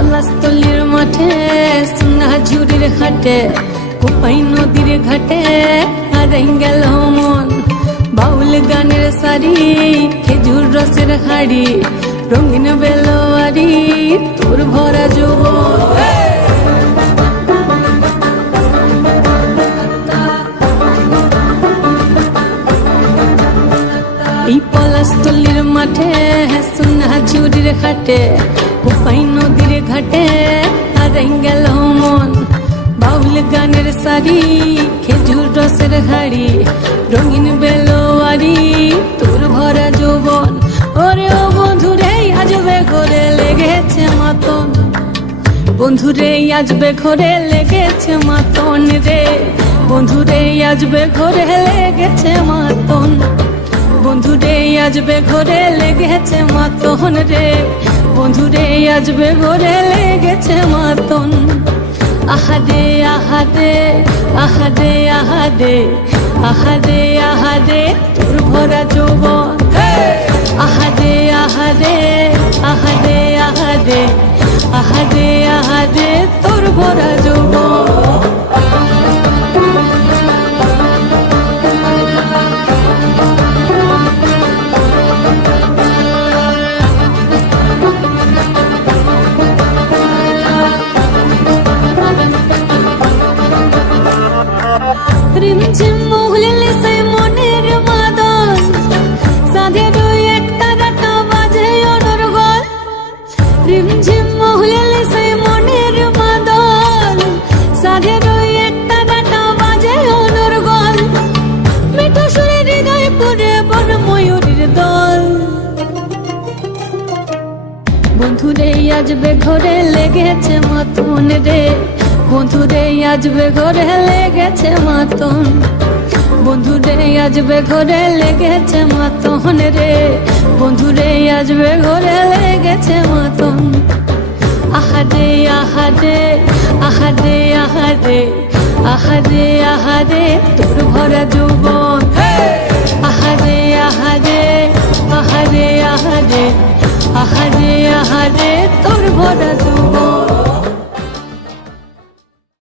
পলাশতলির মাঠে সোনাঝুরির ঘাটে কোপাই নদীর ঘাটে হারাই গেল মন। বাউল গানের শাড়ি খেজুর রসের হাড়ি রঙিন বেলোয়ারি তোর ভরা যৌবন। এই পলাশতলির মাঠে সোনাঝুরির ঘাটে কোপাই নদীর ঘাটে হারাই গেল মন। বাউল গানের শাড়ি খেজুর রসের হাড়ি রঙিন বেলোয়ারি তোর ভরা যৌবন। ওরে ও বন্ধুরে আজবে ঘরে লেগেছে মাতন, বন্ধুরে আজবে ঘরে লেগেছে মাতন রে, বন্ধুরে আজবে ঘরে লেগেছে মাতন, বন্ধুরে আজবে ঘরে লেগেছে মাতন রে, বন্ধুরে আজবে ঘরে লেগেছে মাতন। আহাদে আহাদে আহাদে আহাদে আহাদে আহাদে তোর ভরা যৌবন। আহাদে আহাদে আহাদে আহাদে আহাদে আহাদে তোর ভরা যৌবন। রিমঝিম মহুলিলে সে মনের মাদন সাধের একটা রাটা বাজে অনর্গল। রিমঝিম মহুলিলে সে মনের মাদন সাধের একটা রাটা বাজে অনর্গল। মিঠু সুরে হৃদয় পুরে বন ময়ূরীর দল। বন্ধুরে আজবে ঘরে লেগেছে মাতন রে, বন্ধুরে আজবে ঘরে লেগেছে মাতন, বন্ধুরে আজবে ঘরে লেগেছে মাতন রে, বন্ধুরে আজবে ঘরে লেগেছে মাতন। আহাদে আহাদে আহাদে আহাদে আহাদে আহাদে তোর ভরা যৌবন। আহাদে আহাদে আহাদে আহাদে আহাদে আহাদে তোর ভরা যৌবন।